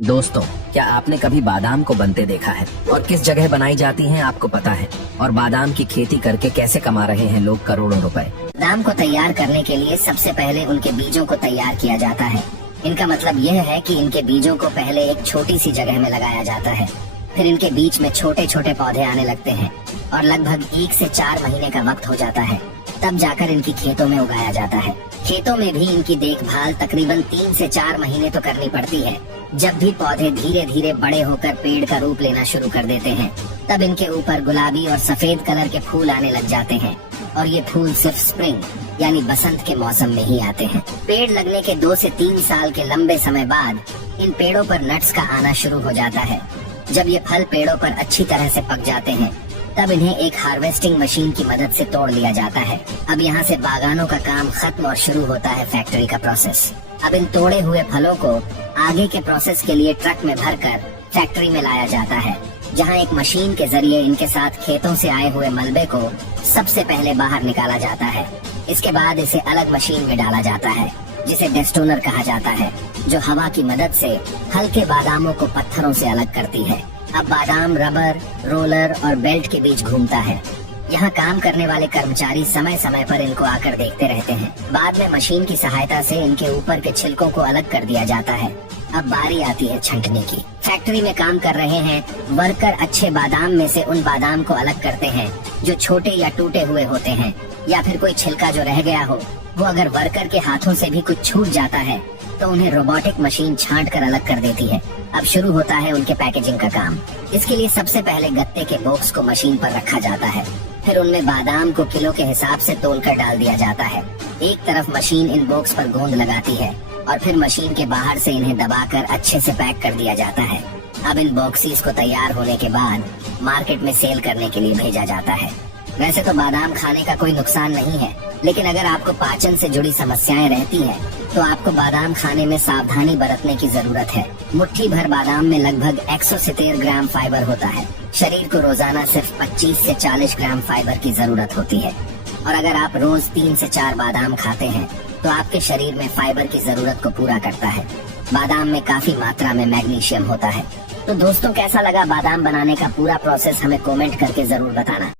दोस्तों, क्या आपने कभी बादाम को बनते देखा है और किस जगह बनाई जाती हैं आपको पता है? और बादाम की खेती करके कैसे कमा रहे हैं लोग करोड़ों रुपए। बादाम को तैयार करने के लिए सबसे पहले उनके बीजों को तैयार किया जाता है। इनका मतलब यह है कि इनके बीजों को पहले एक छोटी सी जगह में लगाया जाता है, फिर इनके बीच में छोटे छोटे पौधे आने लगते हैं और लगभग 1 से 4 महीने का वक्त हो जाता है, तब जाकर इनकी खेतों में उगाया जाता है। खेतों में भी इनकी देखभाल तकरीबन 3 से 4 महीने तो करनी पड़ती है। जब भी पौधे धीरे धीरे बड़े होकर पेड़ का रूप लेना शुरू कर देते हैं, तब इनके ऊपर गुलाबी और सफेद कलर के फूल आने लग जाते हैं और ये फूल सिर्फ स्प्रिंग यानी बसंत के मौसम में ही आते हैं। पेड़ लगने के 2 से 3 साल के लंबे समय बाद इन पेड़ों पर नट्स का आना शुरू हो जाता है। जब ये फल पेड़ों पर अच्छी तरह से पक जाते हैं, तब इन्हें एक हार्वेस्टिंग मशीन की मदद से तोड़ लिया जाता है। अब यहाँ से बागानों का काम खत्म और शुरू होता है फैक्ट्री का प्रोसेस। अब इन तोड़े हुए फलों को आगे के प्रोसेस के लिए ट्रक में भरकर फैक्ट्री में लाया जाता है, जहाँ एक मशीन के जरिए इनके साथ खेतों से आए हुए मलबे को सबसे पहले बाहर निकाला जाता है। इसके बाद इसे अलग मशीन में डाला जाता है, जिसे डेस्टोनर कहा जाता है, जो हवा की मदद से हल्के बादामों को पत्थरों से अलग करती है। अब बादाम रबर, रोलर और बेल्ट के बीच घूमता है। यहाँ काम करने वाले कर्मचारी समय समय पर इनको आकर देखते रहते हैं। बाद में मशीन की सहायता से इनके ऊपर के छिलकों को अलग कर दिया जाता है। अब बारी आती है छंटने की। फैक्ट्री में काम कर रहे हैं वर्कर अच्छे बादाम में से उन बादाम को अलग करते हैं जो छोटे या टूटे हुए होते हैं, या फिर कोई छिलका जो रह गया हो वो अगर वर्कर के हाथों से भी कुछ छूट जाता है तो उन्हें रोबोटिक मशीन छांट कर अलग कर देती है। अब शुरू होता है उनके पैकेजिंग का काम। इसके लिए सबसे पहले गत्ते के बॉक्स को मशीन पर रखा जाता है, फिर उनमें बादाम को किलो के हिसाब से तोलकर डाल दिया जाता है। एक तरफ मशीन इन बॉक्स पर गोंद लगाती है और फिर मशीन के बाहर से इन्हें दबाकर अच्छे से पैक कर दिया जाता है। अब इन बॉक्सेस को तैयार होने के बाद मार्केट में सेल करने के लिए भेजा जाता है। वैसे तो बादाम खाने का कोई नुकसान नहीं है, लेकिन अगर आपको पाचन से जुड़ी समस्याएं रहती हैं, तो आपको बादाम खाने में सावधानी बरतने की जरूरत है। मुट्ठी भर बादाम में लगभग 170 ग्राम फाइबर होता है। शरीर को रोजाना सिर्फ 25 से 40 ग्राम फाइबर की जरूरत होती है, और अगर आप रोज 3 से 4 बादाम खाते हैं तो आपके शरीर में फाइबर की जरूरत को पूरा करता है। बादाम में काफी मात्रा में मैग्नीशियम होता है। तो दोस्तों, कैसा लगा बादाम बनाने का पूरा प्रोसेस, हमें कमेंट करके जरूर बताना।